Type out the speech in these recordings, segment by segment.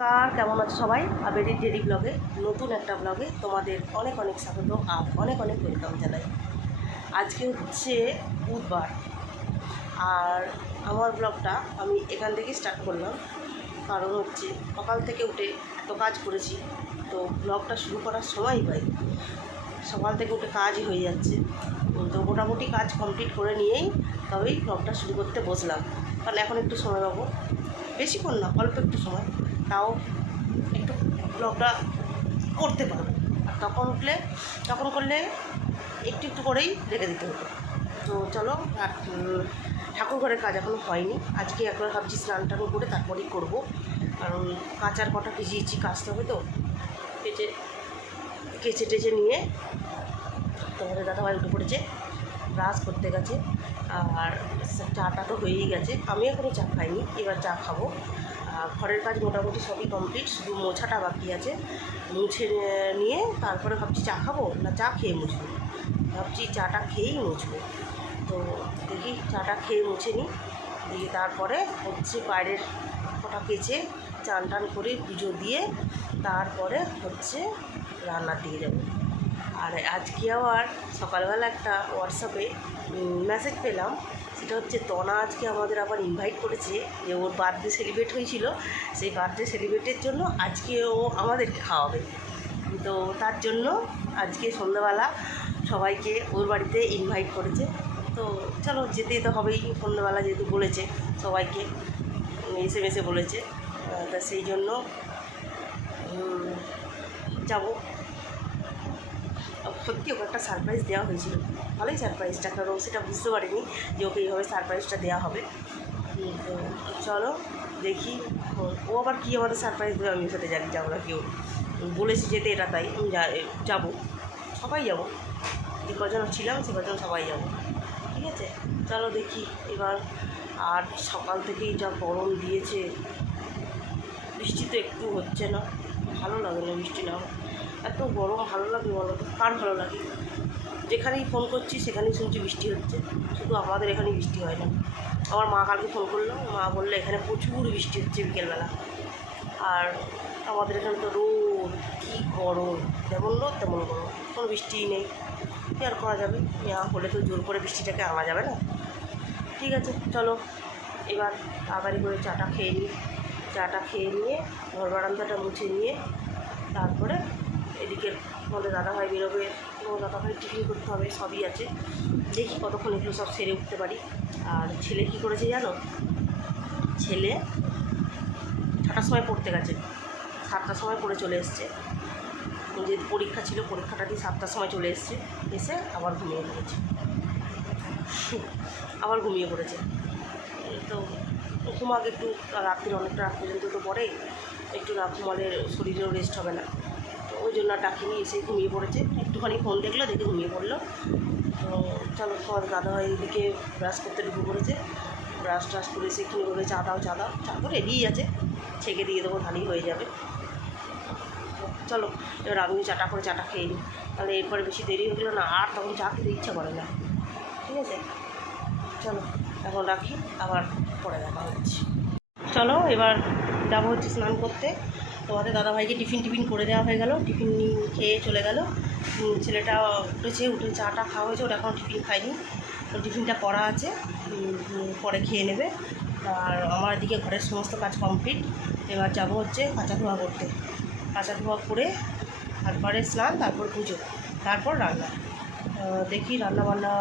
কার কেমন আছে সবাই? আবেরি ডেলি ব্লগে, নতুন একটা ব্লগে তোমাদের অনেক অনেক স্বাগত আর অনেক অনেক ওয়েলকাম জানাই। আজকে হচ্ছে বুধবার আর আমার ব্লগটা আমি এখান থেকেই স্টার্ট করলাম। কারণ হচ্ছে সকাল থেকে উঠে এত কাজ করেছি, তো ব্লগটা শুরু করার সময় পাই। সকাল থেকে উঠে কাজই হয়ে যাচ্ছে, তো মোটামুটি কাজ কমপ্লিট করে নিয়েই তবেই ব্লগটা শুরু করতে বসলাম। কারণ এখন একটু সময় পাবো, বেশিক্ষণ না, অল্প একটু সময়, তাও একটু ব্লগটা করতে পারবো। আর তখন করলে একটু একটু করেই রেখে দিতে হতো। তো চলো, ঠাকুর ঘরের কাজ এখনও হয়নি। আজকে একবার ভাবছি স্নান টান করে তারপরেই করবো, কারণ কাচার কটা ভিজিয়েছি, কাচতে হবে তো। কেচে টেচে নিয়ে তোমাদের দাদাভাই উঠে পড়েছে, ব্রাশ করতে গেছে। আর চাটা তো হয়েই গেছে, আমি এখনও চা খাইনি, এবার চা খাবো। ঘরের কাজ মোটামুটি সবই কমপ্লিট, শুধু মোছাটা বাকি আছে। মুছে নিয়ে তারপরে ভাবছি চা খাবো না চা খেয়ে মুছবো। ভাবছি চাটা খেয়েই মুছবো। তো দেখি চাটা খেয়ে মুছে নিই, দিয়ে তারপরে হচ্ছে বাইরের কটা কেচে চান টান করে পুজো দিয়ে তারপরে হচ্ছে রান্নার দিকে যাবো। আর আজকে আবার সকালবেলা একটা হোয়াটসঅ্যাপে মেসেজ পেলাম, সেটা হচ্ছে তনা আজকে আমাদের আবার ইনভাইট করেছে, যে ওর বার্থডে সেলিব্রেট হয়েছিল, সেই বার্থডে সেলিব্রেটের জন্য আজকে ও আমাদেরকে খাওয়াবে। তো তার জন্য আজকে সন্ধ্যাবেলা সবাইকে ওর বাড়িতে ইনভাইট করেছে। তো চলো, যেতেই তো হবেই, সন্ধ্যাবেলা যেহেতু বলেছে সবাইকে, এসে বলেছে, তা সেই জন্য যাবো। সত্যি ওকে একটা সারপ্রাইজ দেওয়া হয়েছিল, ভালোই সারপ্রাইজটা, কারণ ও সেটা বুঝতে পারিনি যে ওকে এইভাবে সারপ্রাইজটা দেওয়া হবে। তো চলো দেখি ও আবার কী আমাদের সারপ্রাইজ দেবে, আমি সাথে জানি, যাবো না কেউ, বলেছি যেতে, এটা তাই আমি যাবো, সবাই যাবো, যে কজন ছিলাম সে কজন সবাই যাবো, ঠিক আছে। চলো দেখি এবার। আর সকাল থেকেই যা গরম দিয়েছে, বৃষ্টি তো একটু হচ্ছে না, ভালো লাগে না বৃষ্টি না, এত গরম ভালো লাগে বলো তো, কার ভালো লাগে? যেখানেই ফোন করছি সেখানেই শুনছি বৃষ্টি হচ্ছে, শুধু আমাদের এখানেই বৃষ্টি হয় না। আমার মা কালকে ফোন করলো, মা বললো এখানে প্রচুর বৃষ্টি হচ্ছে বিকেলবেলা, আর আমাদের এখানে তো রোদ, কী গরম, যেমন রোদ তেমন গরম, কোনো বৃষ্টিই নেই। কী আর করা যাবে, না হলে তো জোর করে বৃষ্টিটাকে আনা যাবে না। ঠিক আছে চলো, এবার তাড়াতাড়ি করে চাটা খেয়ে নিই। চাটা খেয়ে নিয়ে ঘর বারান্দাটা মুছে নিয়ে তারপরে এদিকে আমাদের দাদাভাই বেরোবে, তোমার দাদাভাই টিফিন করতে হবে, সবই আছে। দেখি কতক্ষণ এগুলো সব সেরে উঠতে পারি। আর ছেলে কী করেছে জানো? ছেলে 6টার সময় পড়তে গেছে, 7টার সময় পড়ে চলে এসছে। যে পরীক্ষা ছিল, পরীক্ষাটা দিয়ে 7টার সময় চলে এসছে, এসে আবার ঘুমিয়ে পড়েছে, তো ঘুমাকে একটু, রাত্রির অনেকটা রাত পর্যন্ত তো পড়ে, একটু না ঘুমালে শরীরেও রেস্ট হবে না, তো ওই জন্য ডাকিনি, এসে ঘুমিয়ে পড়েছে। একটুখানি ফোন দেখলো, দেখে ঘুমিয়ে পড়লো। তো চলো, তোমার দাদাভাই এদিকে ব্রাশ করতে ঢুকে পড়েছে, ব্রাশ ট্রাশ করে এসে কিনে বলে চা দাও, চা তো রেডিই আছে, ছেঁকে দিয়ে দেবো, ধানি হয়ে যাবে। চলো এবার আমিও চাটা খেয়ে নিই, তাহলে এরপরে বেশি দেরি হয়ে গেলো না, আর তখন চা খেতে ইচ্ছা করে না। ঠিক আছে চলো, এখন রাখি, আবার পরে দেখা হচ্ছে। চলো এবার যাবো হচ্ছে স্নান করতে। তোমাদের দাদাভাইকে টিফিন করে দেওয়া হয়ে গেল, টিফিন খেয়ে চলে গেল। ছেলেটা উঠে চাটা খাওয়া হয়েছে, ওটা এখনও টিফিন খায়নি, তো টিফিনটা করা আছে, পরে খেয়ে নেবে। আর আমার এদিকে ঘরের সমস্ত কাজ কমপ্লিট, এবার যাবো হচ্ছে কাঁচা ধোয়া করতে। কাঁচা ধোয়া করে তারপরে স্নান, তারপর পুজো, তারপর রান্না। দেখি রান্নাবান্না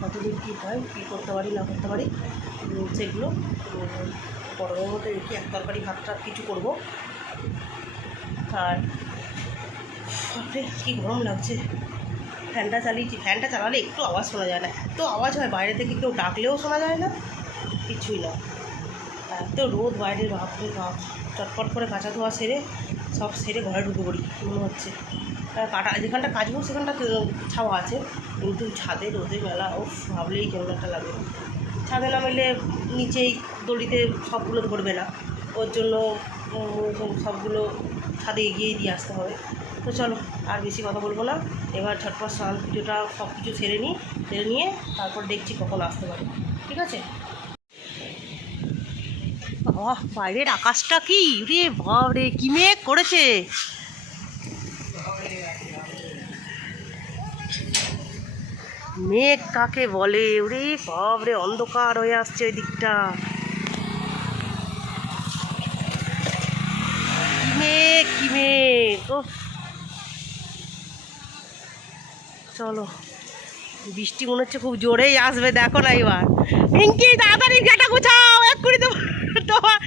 কতদূর কী হয়, কী করতে পারি না করতে পারি, সেগুলো গরমের মধ্যে দেখি এক তরকারি ভাত টাত কিছু করবো। আর কী গরম লাগছে, ফ্যানটা চালিয়েছি, ফ্যানটা চালালে একটু আওয়াজ শোনা যায় না, এত আওয়াজ হয়, বাইরে থেকে কেউ ডাকলেও শোনা যায় না, কিছুই না, এত রোদ বাইরে, বাপরে বাপ। চটপট করে কাঁচা ধোয়া সেরে সব সেরে ঘরে ঢুকে পড়ি মনে হচ্ছে। যেখানটা কাচবো সেখানটা ছাওয়া আছে, কিন্তু ছাদে রোদে মেলা, ও ভাবলেই কেমন একটা লাগে। ছাদে নামলে নিচেই দড়িতে সবগুলো ধরবে না, ওর জন্য সবগুলো ছাদে এগিয়েই দিয়ে আসতে হবে। তো চলো আর বেশি কথা বলবো না, এবার ঝটপট স্নান পুজোটা সব কিছু সেরে নিয়ে তারপর দেখছি কখন আসতে পারি। ঠিক আছে। বাবা, বাইরের আকাশটা কি রে বাবরে, কি মেঘ করেছে। মেঘ কাকে বলে ওরে বাবরে, অন্ধকার হয়ে আসছে ওই দিকটা। কি মেঘ, কি মেঘ। উফ, চলো, বৃষ্টি মনে হচ্ছে খুব জোরেই আসবে, দেখো না এবার। পিঙ্কি তাড়াতাড়ি ঝাঁটা গুছাও এক্ষুনি, তোমার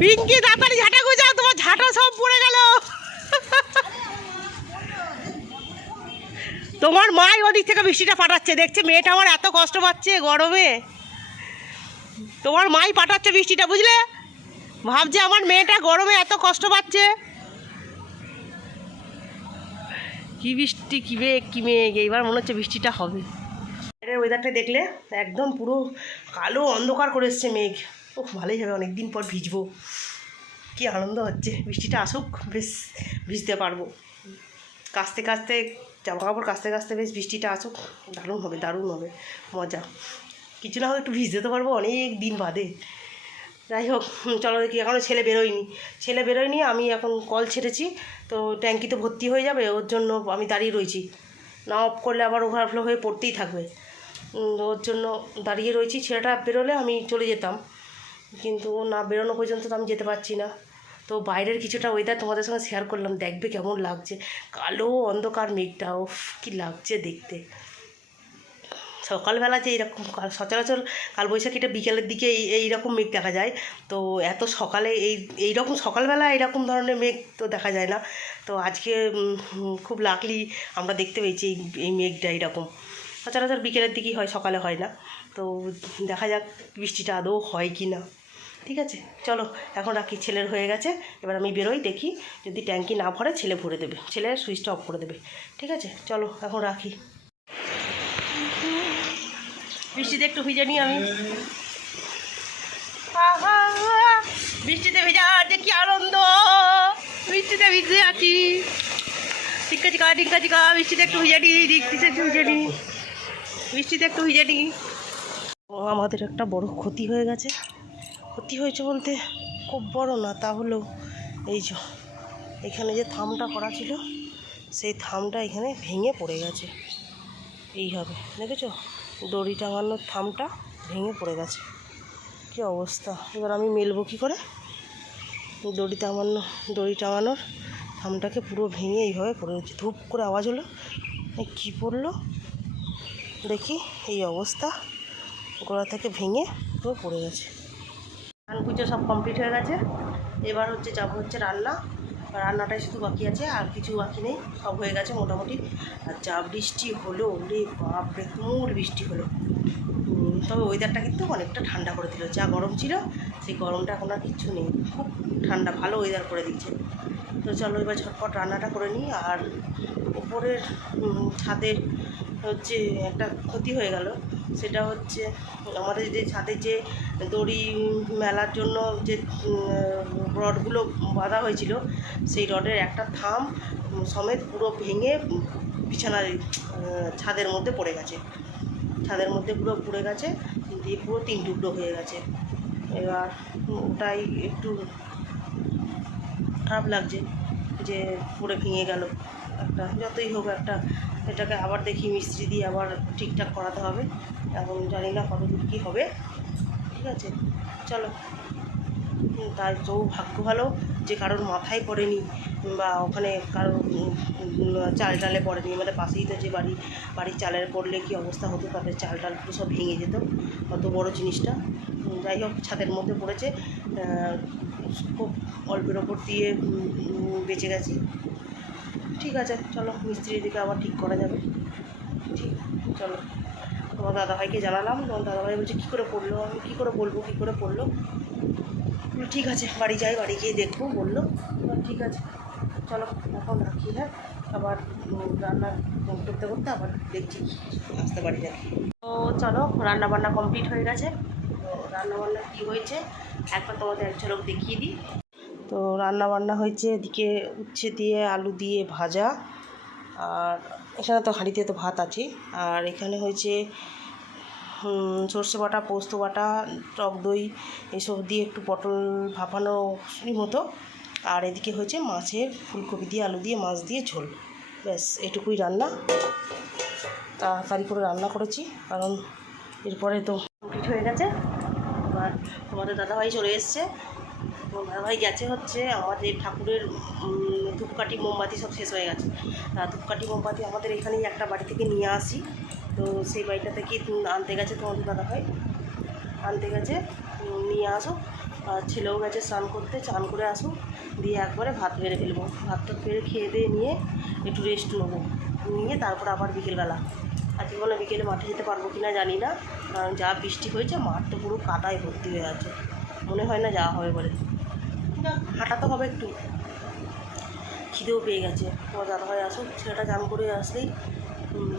পিঙ্কি তাড়াতাড়ি ঝাঁটা গুছাও, তোমার ঝাঁটা সব পড়ে গেল। তোমার মাই ওদিক থেকে বৃষ্টিটা পাঠাচ্ছে, দেখছে মেয়েটা আমার এত কষ্ট পাচ্ছে গরমে, তোমার মাই পাঠাচ্ছে বৃষ্টিটা, বুঝলে? ভাবছে আমার মেয়েটা গরমে এত কষ্ট পাচ্ছে। কি বৃষ্টি, কি মেঘ, কি মেঘ, এইবার মনে হচ্ছে বৃষ্টিটা হবে। ওয়েদারটা দেখলে একদম পুরো কালো অন্ধকার করে এসছে মেঘ। ও ভালোই হবে, অনেকদিন পর ভিজবো, কি আনন্দ হচ্ছে। বৃষ্টিটা আসুক, বেশ ভিজতে পারবো, কাচতে কাচতে জামা কাপড় কাচতে কাচতে বেশ বৃষ্টিটা আসুক, দারুণ হবে, দারুণ হবে, মজা। কিছু না হোক একটু ভিজতে তো পারবো অনেক দিন বাদে। যাই হোক, চলো দেখি। এখনও ছেলে বেরোয়নি, আমি এখন কল ছেড়েছি, তো ট্যাঙ্কিতে ভর্তি হয়ে যাবে, ওর জন্য আমি দাঁড়িয়ে রয়েছি। না অফ করলে আবার ওভারফ্লো হয়ে পড়তেই থাকবে, ওর জন্য দাঁড়িয়ে রয়েছি। ছেলেটা বেরোলে আমি চলে যেতাম, কিন্তু ও না বেরোনো পর্যন্ত তো আমি যেতে পারছি না। তো বাইরের কিছুটা ওয়েদার তোমাদের সঙ্গে শেয়ার করলাম, দেখবে কেমন লাগছে। কালো অন্ধকার মেঘটা, উফ কি লাগছে দেখতে। সকালবেলা যে এইরকম, সচরাচর কালবৈশাখীটা বিকেলের দিকে এইরকম মেঘ দেখা যায়, তো এত সকালে এইরকম সকালবেলা এইরকম ধরনের মেঘ তো দেখা যায় না। তো আজকে খুব লাকলি আমরা দেখতে পেয়েছি এই মেঘটা এইরকম। সচরাচর বিকেলের দিকেই হয়, সকালে হয় না। তো দেখা যাক বৃষ্টিটা আদৌ হয় কি না। ঠিক আছে, চলো এখন রাখি, ছেলের হয়ে গেছে, এবার আমি বেরোই, দেখি যদি ট্যাঙ্কি না ভরে ছেলে ভরে দেবে, ছেলে সুইচটা অফ করে দেবে। ঠিক আছে, চলো এখন রাখি। বৃষ্টিতে একটু ভিজে নিই আমি, বৃষ্টিতে ভেজার যে কি আনন্দ, বৃষ্টিতে ভিজে আছি। টিক্কা চিকা বৃষ্টিতে একটু ভিজে নিই, বৃষ্টিতে একটু ভিজে নিই। ও আমাদের একটা বড় ক্ষতি হয়ে গেছে। ক্ষতি হয়েছে বলতে খুব বড় না, তাহলেও এই যে এখানে যে থামটা করা ছিল, সেই থামটা এখানে ভেঙে পড়ে গেছে। এইভাবে দেখেছো, দড়ি টাঙানোর থামটা ভেঙে পড়ে গেছে, কী অবস্থা। এবার আমি মেলবো কী করে? দড়ি টাঙানোর থামটাকে পুরো ভেঙে এইভাবে পড়ে গেছে। ধূপ করে আওয়াজ হলো, কী পড়লো দেখি, এই অবস্থা, গোড়া থেকে ভেঙে পুরো পড়ে গেছে। ধান পুজো সব কমপ্লিট হয়ে গেছে, এবার যাবো রান্নাটাই শুধু বাকি আছে, আর কিছু বাকি নেই, সব হয়ে গেছে মোটামুটি। আর যা বৃষ্টি হলো রে বাপরে, তুমুল বৃষ্টি হলো। তবে ওয়েদারটা কিন্তু অনেকটা ঠান্ডা করে দিল, যা গরম ছিল সেই গরমটা এখন আর কিচ্ছু নেই, খুব ঠান্ডা, ভালো ওয়েদার করে দিচ্ছে। তো চলো এবার ঝটপট রান্নাটা করে নিই। আর ওপরের ছাদের একটা ক্ষতি হয়ে গেল, সেটা হচ্ছে আমাদের যে ছাদে যে দড়ি মেলার জন্য যে রডগুলো বাঁধা হয়েছিল, সেই রডের একটা থাম সমেত পুরো ভেঙে বিছানার ছাদের মধ্যে পড়ে গেছে, পুরো পড়ে গেছে, দিয়ে পুরো 3 টুকরো হয়ে গেছে। এবার ওটাই একটু খারাপ লাগছে যে পুরো ভেঙে গেল একটা, যতই হোক একটা, এটাকে আবার দেখি মিস্ত্রি দিয়ে আবার ঠিকঠাক করাতে হবে। এখন জানি না কতদূর কী হবে। ঠিক আছে, চলো। তাই তো ভাগ্য ভালো যে কারোর মাথায় পড়েনি, বা ওখানে কারোর চাল টালে পড়েনি, মানে পাশেই তো যে বাড়ির চালের পড়লে কী অবস্থা হতো, তাদের চাল টাল পুরো সব ভেঙে যেত, অত বড় জিনিসটা। যাই হোক, ছাদের মধ্যে পড়েছে, খুব অল্পের ওপর দিয়ে বেঁচে গেছি। ঠিক আছে, চলো মিস্ত্রি দিকে আবার ঠিক করা যাবে। ঠিক, চলো। তোমার দাদাভাইকে জানালাম, তোমার দাদাভাই বলছে কী করে পড়লো, আমি কী করে বলবো কী করে পড়লো। ঠিক আছে, বাড়ি যাই, বাড়ি গিয়ে দেখবো বললো। ঠিক আছে, চলো এখন রাখি। হ্যাঁ, আবার রান্না করতে করতে আবার দেখছি আসতে পারি না। তো চলো, রান্নাবান্না কমপ্লিট হয়ে গেছে। তো রান্নাবান্না কী হয়েছে একবার তোমাদের এক ঝলক দেখিয়ে দিই। তো রান্নাবান্না হয়েছে, এদিকে উচ্ছে দিয়ে আলু দিয়ে ভাজা, আর এখানে তো হাঁড়িতে তো ভাত আছে, আর এখানে হয়েছে সর্ষে বাটা, পোস্ত বাটা, টক দই এসব দিয়ে একটু পটল ভাপানো মতো। আর এদিকে হয়েছে মাছের ফুলকপি দিয়ে আলু দিয়ে মাছ দিয়ে ঝোল। ব্যাস এটুকুই রান্না, তাড়াতাড়ি করে রান্না করেছি কারণ এরপরে তো কমপ্লিট হয়ে গেছে। এবার তোমাদের দাদাভাই চলে এসছে। দাদাভাই গেছে হচ্ছে আমাদের ঠাকুরের ধূপকাঠি মোমবাতি সব শেষ হয়ে গেছে। ধূপকাঠি মোমবাতি আমাদের এখানেই একটা বাড়ি থেকে নিয়ে আসি, তো সেই বাড়িটা থেকে আনতে গেছে তোমাদের দাদাভাই, আনতে গেছে। নিয়ে আসো, আর ছেলেও গেছে স্নান করতে, স্নান করে আসুক, দিয়ে একবারে ভাত বেড়ে ফেলবো। ভাতটা বেড়ে খেয়ে দিয়ে নিয়ে একটু রেস্ট নেবো, নিয়ে তারপর আবার বিকেলবেলা। আজকে বলে বিকেলে মাঠে যেতে পারবো কি না জানি না, কারণ যা বৃষ্টি হয়েছে মাঠ তো পুরো কাদায় ভর্তি হয়ে আছে, মনে হয় না যাওয়া হবে বলে। হাঁটা তো হবে একটু, খিদেও পেয়ে গেছে। তোমার দাদাভাই আসুক, ছেলেটা চান করে আসলেই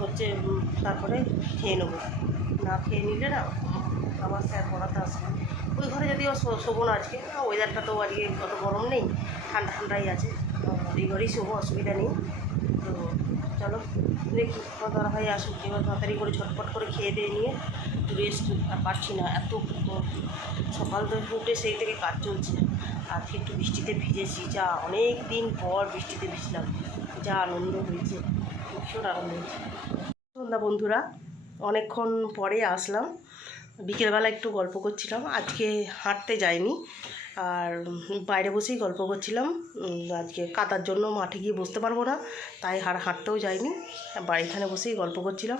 হচ্ছে তারপরে খেয়ে নেবো। না খেয়ে নিলে না আবার স্যার পড়াতে আসবে। ওই ঘরে যদিও শোবো না আজকে, ওয়েদারটা তো আজকে অত গরম নেই, ঠান্ডা ঠান্ডাই আছে, এই ঘরেই শোবো, অসুবিধা নেই। তো চলো দেখি তোমার দাদাভাই আসুক, এবার তাড়াতাড়ি করে ঝটপট করে খেয়ে দিয়ে নিয়ে একটু রেস্ট। আর পারছি না, এত সকাল থেকে উঠে সেই থেকে কাজ চলছে। আর একটু বৃষ্টিতে ভিজেছি, যা অনেক দিন পর বৃষ্টিতে ভিজলাম, যা আনন্দ হয়েছে, ভীষণ আনন্দ হয়েছে। সন্ধ্যা বন্ধুরা, অনেকক্ষণ পরে আসলাম। বিকেলবেলা একটু গল্প করছিলাম, আজকে হাঁটতে যাইনি, আর বাইরে বসেই গল্প করছিলাম। আজকে কাদার জন্য মাঠে গিয়ে বসতে পারবো না, তাই হাঁটতেও যাইনি, এখানে বসেই গল্প করছিলাম।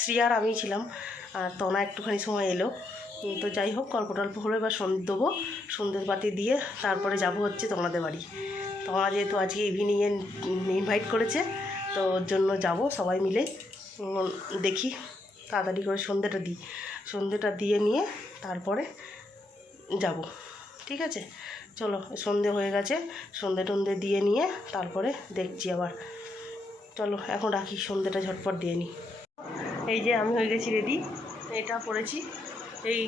শ্রিয়ার আমি ছিলাম, আর তনা একটুখানি সময় এলো। তো যাই হোক, গল্প টল্প হলো। এবার সন্ধ্যে দেবো, সন্ধ্যের বাতি দিয়ে তারপরে যাব হচ্ছে তোমাদের বাড়ি। তোমরা যেহেতু আজকে ইভিনিংয়ে ইনভাইট করেছে, তো ওর জন্য যাব সবাই মিলে। দেখি তাড়াতাড়ি করে সন্ধ্যেটা দিয়ে নিয়ে তারপরে যাব, ঠিক আছে? চলো, সন্ধে হয়ে গেছে, সন্ধে দিয়ে নিয়ে তারপরে দেখছি আবার। চলো এখন রাখি, সন্ধেটা ঝটপট দিয়ে নিই। এই যে আমি হয়ে গেছি রেডি, এটা পরেছি, এই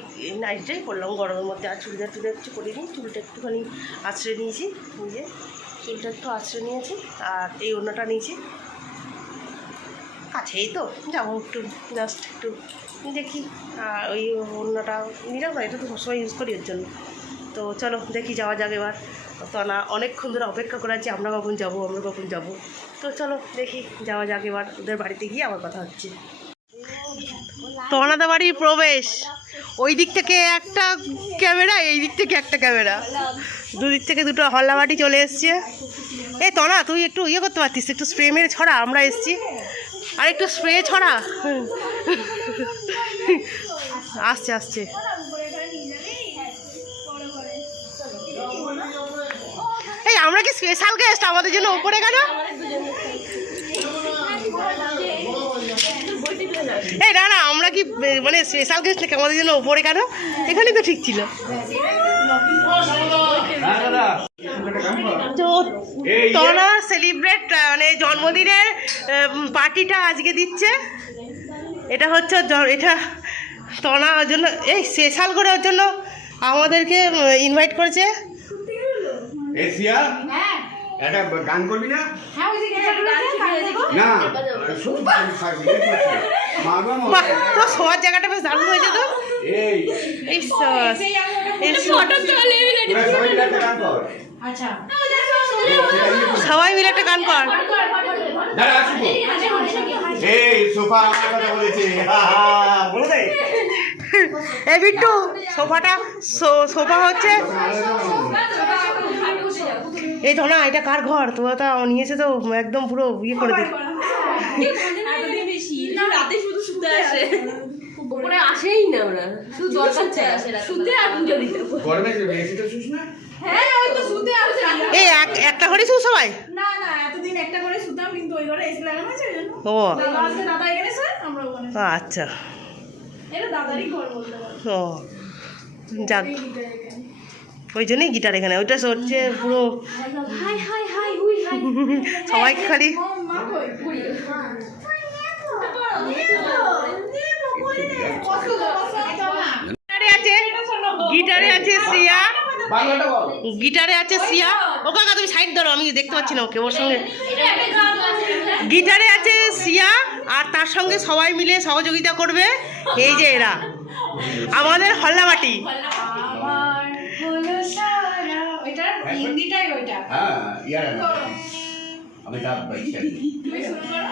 নাইটটাই পরলাম গরমের মধ্যে। আর চুড়িদার কিছু করিনি, চুলটা একটুখানি আঁচড়ে নিয়েছি, এই যে চুলটা একটু আঁচড়ে নিয়েছি, আর এই ওড়নাটা নিয়েছি। কাছেই তো যাবো, একটু জাস্ট একটু দেখি। আর ওই ওড়নাটা নিলাম না, এটা তো সবসময় ইউজ করি ওর জন্য। তো চলো দেখি যাওয়া যাক এবার। তো না অনেকক্ষণ ধরে অপেক্ষা করে আছি, আমরা কখন যাবো। তো চলো দেখি যাওয়া যাক এবার, ওদের বাড়িতে গিয়ে আবার কথা হচ্ছে। তোমাদের বাড়ির প্রবেশ, ওই দিক থেকে একটা ক্যামেরা, এই দিক থেকে একটা ক্যামেরা, দুদিক থেকে দুটো হল্লাবাটি চলে এসছে। এই তনা, তুই একটু ইয়ে করতে পারতিস, একটু স্প্রে মেরে ছড়া, আমরা এসছি, আর একটু স্প্রে ছড়া। আসছে এই আমরা কি স্পেশাল গেস্ট, আমাদের জন্য উপরে কেন? এই না আমরা কি মানে স্পেশাল গেস্ট নাকি, আমাদের জন্য উপরে কেন? এখানে তো ঠিক ছিল। তো তনা সেলিব্রেট মানে জন্মদিনের পার্টিটা আজকে দিচ্ছে। এটা হচ্ছে এটা তনা ওর জন্য, এই স্পেশাল করে ওর জন্য আমাদেরকে ইনভাইট করেছে। একটা গান করবি না? তো শোয়ার জায়গাটা বেশ দারুণ হয়েছে তো। সবাই মিলে একটা গান কর। এই বিট্টু, সোফা হচ্ছে এই তো না, এটা কার ঘর? তোরা তা নিয়েছে তো একদম পুরো ইয়ে করে দিল। আসেই না, ওরা শুধু দরকার চাই শুতে আর পুজো দিতে। এই একটা ঘরে শুধু সবাই? না এতদিন একটা করে শুতাম, কিন্তু ওই ঘরে এসি লাগানো আছে, ও দাদা এখানে শুয়ে, আমরা ওখানে। আচ্ছা, এটা দাদারই ঘর বলতে পারো। ও যাক, ওই জন্যই গিটার এখানে। ওইটা হচ্ছে পুরো সবাই খালি গিটারে আছে শ্রিয়া, ও কাকা তুমি সাইড ধরো, আমি দেখতে পাচ্ছি না ওকে। ওর সঙ্গে গিটারে আছে সিয়া আর তার সঙ্গে সবাই মিলে সহযোগিতা করবে এই যে এরা আমাদের হল্লাবাটি। আমার হলো সারা ওইটার হিন্দিটাই ওইটা হ্যাঁ ইয়ার আমি ডাব বাইছি তুমি শুরু করো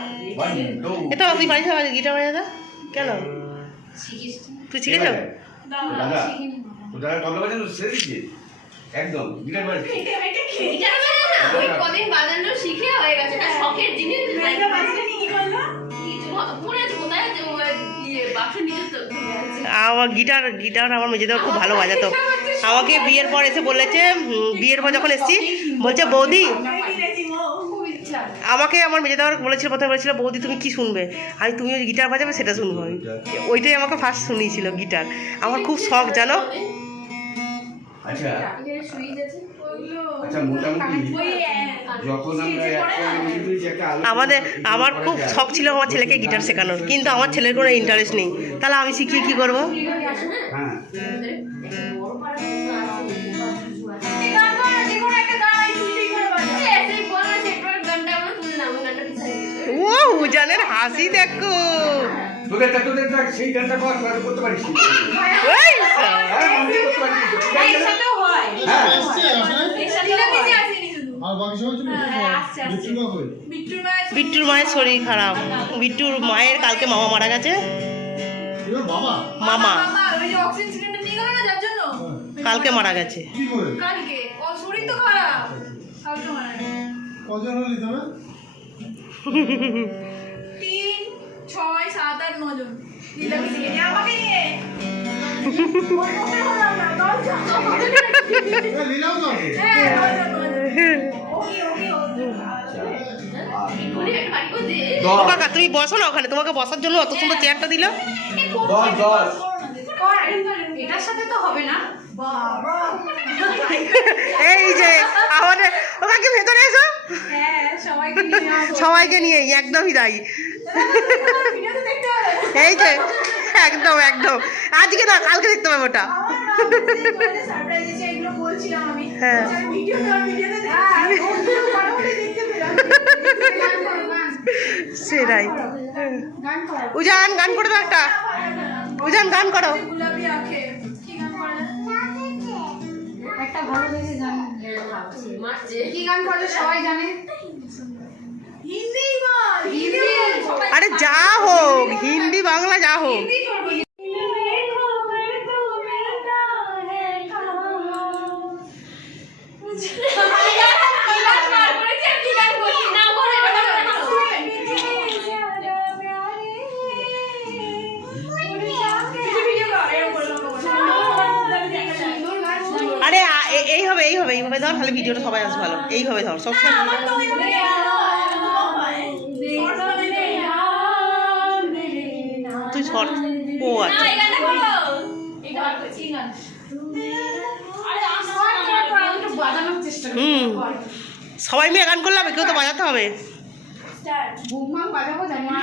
এটা তুই পারিস না গিটার বাজাতে কেন তুই শিখেছ? দাদা তো দাদা তবলা বাজানো ছেড়ে দিচ্ছে একদম গিটার বাজাচ্ছে গিটার বাজানো না, ওই কদিন বাজানো শিখে হয়ে গেছে, এটা শখের জিনিস। এটা বাজলে কি করলো পুরো কোথায় আছে, ওই বাক্সের নিচে তো ঢুকে আছে। আমার গিটার আমার মেজেদাও খুব ভালো বাজাতো। আমাকে বিয়ের পর এসে বলেছে, বিয়ের পর যখন এসেছি বলছে বৌদি, খুব ইচ্ছা আমাকে আমার মেজেদাওয়ার বলেছিল, প্রথমে বলেছিল বৌদি তুমি কি শুনবে, আমি তুমি ওই গিটার বাজাবে সেটা শুনবো আমি। ওইটাই আমাকে ফার্স্ট শুনিয়েছিল গিটার। আমার খুব শখ জানো। আচ্ছা এখানে সুইচ আছে। ওগুলো আচ্ছা মোটামুটি ওই যখন আমরা আমার খুব শখ ছিল আমার ছেলেকে গিটার শেখানোর, কিন্তু আমার ছেলের কোনো ইন্টারেস্ট নেই। তাহলে আমি শিখিয়ে কী করবো? হ্যাঁ বড় পাড়া এই গান করো না, যে কোনো একটা গান এই তুই করে বাজা সেই বড় সেটওয়ার গানটা আমরা তুললাম, ওই গানটা পিছাই দিতে। ও উজানের হাসি দেখো। তোদের সেই গানটা করতে পারিস ওই হ্যাঁ আমি করতে পারি এর সাথেও হয় হ্যাঁ এর সাথেও বেশি আসেনি শুধু আর বাকি সবাই চলে গেছে। আসছে আসছে বিট্টু বাবু বিট্টুর মা বিট্টুর মায়ের শরীর খারাপ। বিট্টুর মায়ের কালকে মামা মারা গেছে। এবার বাবা মামা মামা ওই যে অক্সিজেন সিলিন্ডার নিয়ে গেল না যার জন্য কালকে মারা গেছে। কি করে কালকে ও শরীর তো খারাপ কালকে মারা গেছে কজন হলি তবে 3 6 7 8 9 জন লীলাবতী থেকে আমাকে নিয়ে ওর মধ্যে হলাম না 10 জন লীলাও তো আছে। হ্যাঁ 10 জন ওকে বলি একটা বাড়ি করে দে। ও কাকা তুমি বসো না ওখানে, তোমাকে বসার জন্য অত সুন্দর চেয়ারটা দিল। দশ এটার সাথে তো হবে না বাবা এই যে আমাদের ও কাকি ভেতরে এসো, হ্যাঁ সবাইকে নিয়ে আসো সবাইকে নিয়ে একদমই তাই। ভিডিওতে দেখতে হবে এই যে একদম একদম আজকে না কালকে দেখতে পাবো ওটা। সারপ্রাইজ দিয়েছে এগুলো বলছিলাম আমি হ্যাঁ। ভিডিওতে দেখতে পেলাম সেটাই। গান করো উজান গান করে দাও একটা, উজান গান করো। গুলাবি আঁখে কি গান করা যায় একটা ভালো দেখে গান মারছে। কি গান করলে সবাই জানে হিন্দি বল হিন্দি বল আরে যা হোক হিন্দি বাংলা যা হোক। হিন্দি করবো আরে এইভাবে ধর, তাহলে ভিডিওটা সবাই আসবে ভালো। এইভাবে ধর সবসময়। তুই শর্ট ও আচ্ছা বাজানোর চেষ্টা সবাই মিলে গান করলাম, কেউ তো বাজাতে হবে। বুমবাম বাজাবো জানি না।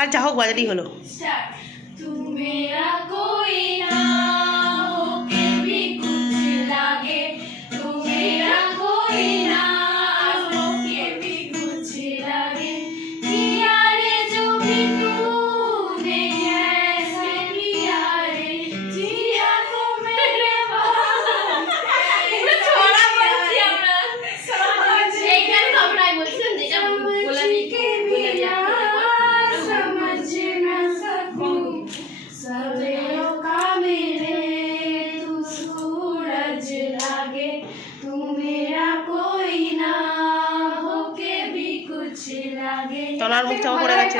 আর যা হোক বাজাতেই হলো। तू मेरा कोई ना हो के भी कुछ लागे तू मेरा कोई ना हो के भी कुछ लागे किया रे जो भी तूने ऐसे किया रे जिया को मेरे छोड़ा বলছি আমরা। এই গান আমরা বলছিলাম যেটা গোলাপি समझ न सकूं सवेरों का मेरे तू सूरज लागे तू मेरा कोई ना होके भी कुछ लागे তনার মুখ চাপা পড়ে গেছে,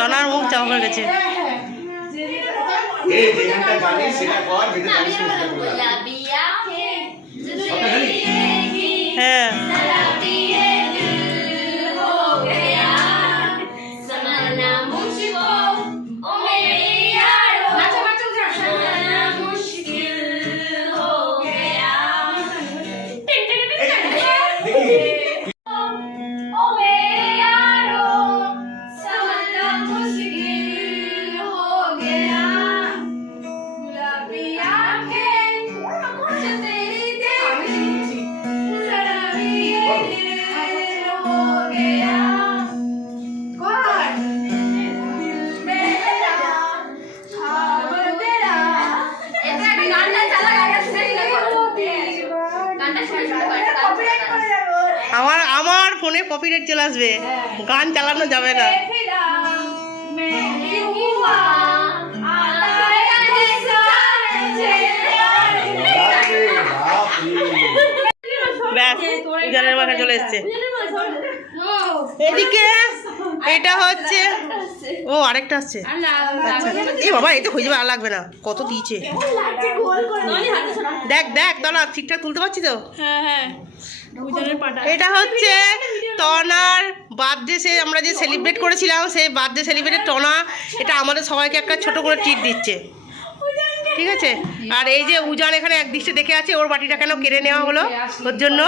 তনার মুখ চাপা পড়ে গেছে। এই যে গানটা জানিস সেটা কর, যেটা আমি জানিস সেটা কর। গোলাপি আঁখে কথা জানিস? হ্যাঁ शराबी ये दिल हो गया समझना मुझको ओ मेरे यारो समझना मुश्किल हो गया দেখি ओ मेरे यारो समझना मुश्किल हो गया गुलाबी आँखें আমার ফোনে কপিরাইট চলে আসবে, গান চালানো যাবে না। ব্যাস, উজানের মাথা চলে এসছে। এদিকে এটা হচ্ছে, ও আরেকটা আসছে। আচ্ছা এ বাবা, এই তো হয়ে যাবে, আর লাগবে না, কত দিয়েছে দেখ দেখ। তনা ঠিকঠাক তুলতে পারছি তো? এটা হচ্ছে টনার বার্থডে, সে আমরা যে সেলিব্রেট করেছিলাম সেই বার্থডে সেলিব্রেটের টনা। এটা আমাদের সবাইকে একটা ছোট করে ট্রিট দিচ্ছে, ঠিক আছে। আর এই যে উজান এখানে একদৃষ্টে দেখে আছে, ওর বাটিটা কেন কেড়ে নেওয়া হলো ওর জন্য।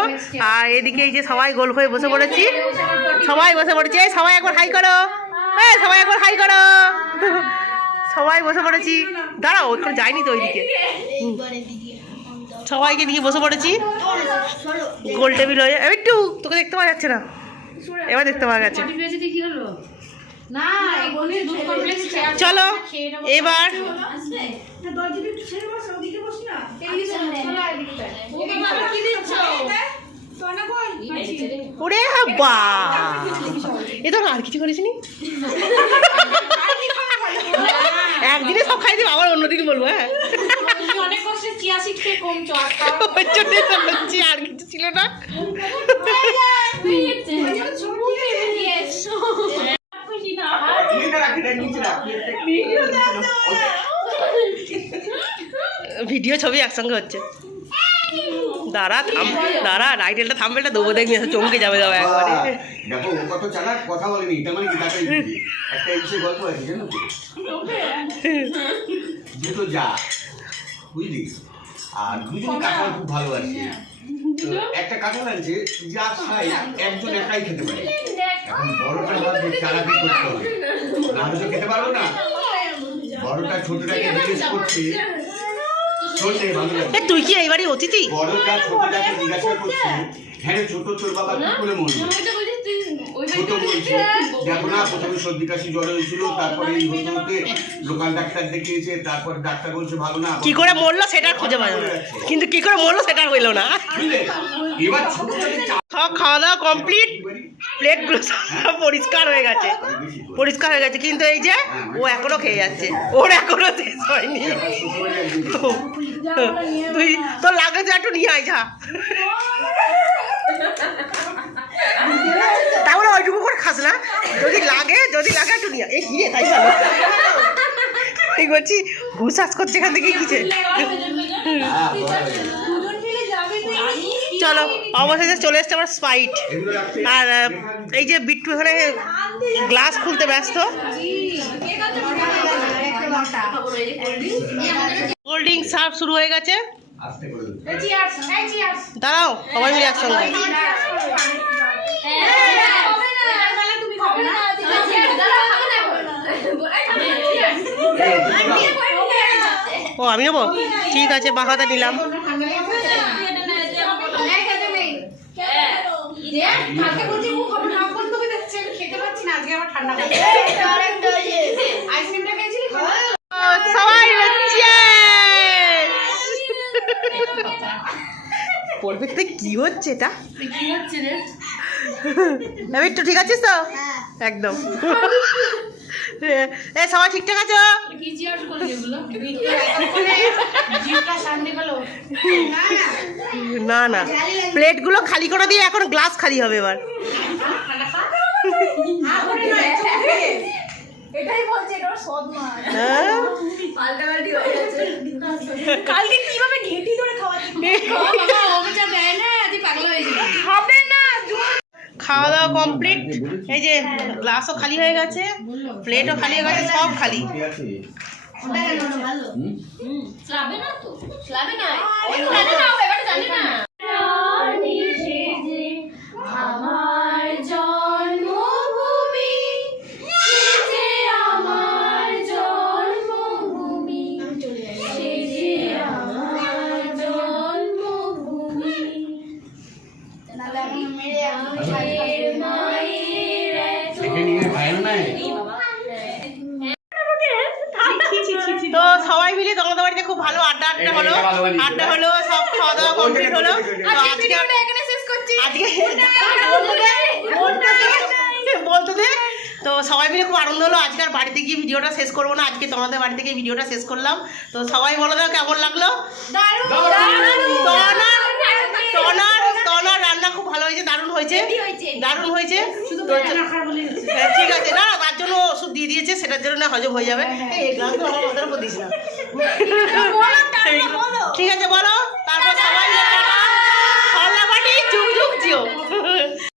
আর এদিকে এই যে সবাই গোল হয়ে বসে পড়েছি, সবাই বসে পড়েছি। এই সবাই একবার হাই করো, এই সবাই একবার হাই করো। সবাই বসে পড়েছি, দাঁড়াও ওখানে যায়নি তো ওইদিকে। সবাইকে নিয়ে বসে পড়েছি গোল টেবিল হয়ে। একটু তোকে দেখতে পাওয়া যাচ্ছে না, এবার দেখতে পাওয়া গেছে। চলো এবার ওরে হাব্বা, এ তো আর কিছু করিস নি, একদিনে সব খাই দিব, আবার অন্যদিন বলবো। হ্যাঁ অনেক কষ্টে চিয়া সিড খেয়ে কমছো, আর কিছু ছিল না। ভিডিও ছবি একসঙ্গে হচ্ছে। দাঁড়া থাম, দাঁড়া রাইটেলটা থামবেলটা দেবো, দেখবি চমকে যাবে যাবে একবারে। দেখো ও কত চালাক, কথা বলেনি, তার মানে কি টাকা একটা এসে গল্প আছে জানো তো, যেহেতু যা বুঝলি। আর দুজন কাকা খুব ভালোবাসে, একটা কাকা আছে যা খাই একজন একাই খেতে পারে। এখন বড়টা ভাবছে চালাকি করতে হবে, না হলে তো খেতে পারবো না। বড়টা ছোটটাকে জিজ্ঞেস করছে, তুই কি এইবারই অতিথি? বড়টা ছোটটাকে জিজ্ঞাসা করছে, হ্যাঁ রে ছোট তোর বাবা কি করে মরলো? ছোট বলছে দেখো না, প্রথমে সর্দি কাশি জ্বর হয়েছিল, তারপরে এই হতে হতে লোকাল ডাক্তার দেখিয়েছে, তারপর ডাক্তার বলছে ভালো না। কি করে মরলো সেটা খুঁজে পাওয়া যাবে, কিন্তু কি করে মরলো সেটা হইলো না। এবার ছোটটাকে সব খাওয়া দাওয়া কমপ্লিট, প্লেটগুলো সব পরিষ্কার হয়ে গেছে, পরিষ্কার হয়ে গেছে, কিন্তু এই যে ও এখনো খেয়ে যাচ্ছে, ওর এখনো শেষ হয়নি। তুই তোর লাগে যে একটু নিয়ে আয় যা, তাহলে ওইটুকু করে খাস না, যদি লাগে একটু নিয়ে এই কি রে, তাই ভালো এই বলছি ঘুষাস করছে এখান থেকে কিছে। চলো অবশেষে চলে এসছে আমার স্প্রাইট। আর এই যে বিট্টু এখানে গ্লাস খুলতে ব্যস্ত। কোল্ড ড্রিঙ্ক সার্ভ শুরু হয়ে গেছে, দাঁড়াও সবাই মিলে একসঙ্গে। ও আমি নেবো, ঠিক আছে বাহাতে নিলাম। সবাই পড়বে তো কি হচ্ছে এটা, একটু ঠিক আছিস তো? একদম এ সবাই ঠিকঠাক আছো? না না প্লেটগুলো খালি করে দিয়ে এখন গ্লাস খালি হবে এবার। এটাই বলছে, এটা সদমা। পাল্টাপাল্টি হয়ে গেছে, কালকে কিভাবে ঘেঁটি ধরে খাওয়াচ্ছি খাবে না। খাওয়া দাওয়া কমপ্লিট, এই যে গ্লাসও খালি হয়ে গেছে, প্লেটও খালি হয়ে গেছে, সব খালি। আমার জন্মভূমি, আমার জন্মভূমি, আমার জন্মভূমি, তো সবাই মিলে তোমাদের বাড়িতে খুব ভালো আড্ডা হলো, সব খাওয়া দাওয়া কমপ্লিট হলো। তো আজকে আজকে ভিডিওটা এখানে শেষ করছি। আজকে বলতে দে। তো সবাই মিলে খুব আনন্দ হলো। আজকে আর বাড়িতে গিয়ে ভিডিওটা শেষ করবো না, আজকে তোমাদের বাড়ি থেকে ভিডিওটা শেষ করলাম। তো সবাই বলো দাও কেমন লাগলো। তনার রান্না খুব ভালো হয়েছে, দারুণ হয়েছে, দারুণ হয়েছে। তো ঠিক আছে, না তার জন্য ওষুধ দিয়ে দিয়েছে, সেটার জন্য না হজম হয়ে যাবে। এই গ্লাস তো আমার মাথার উপর দিস না। ঠিক আছে বলো।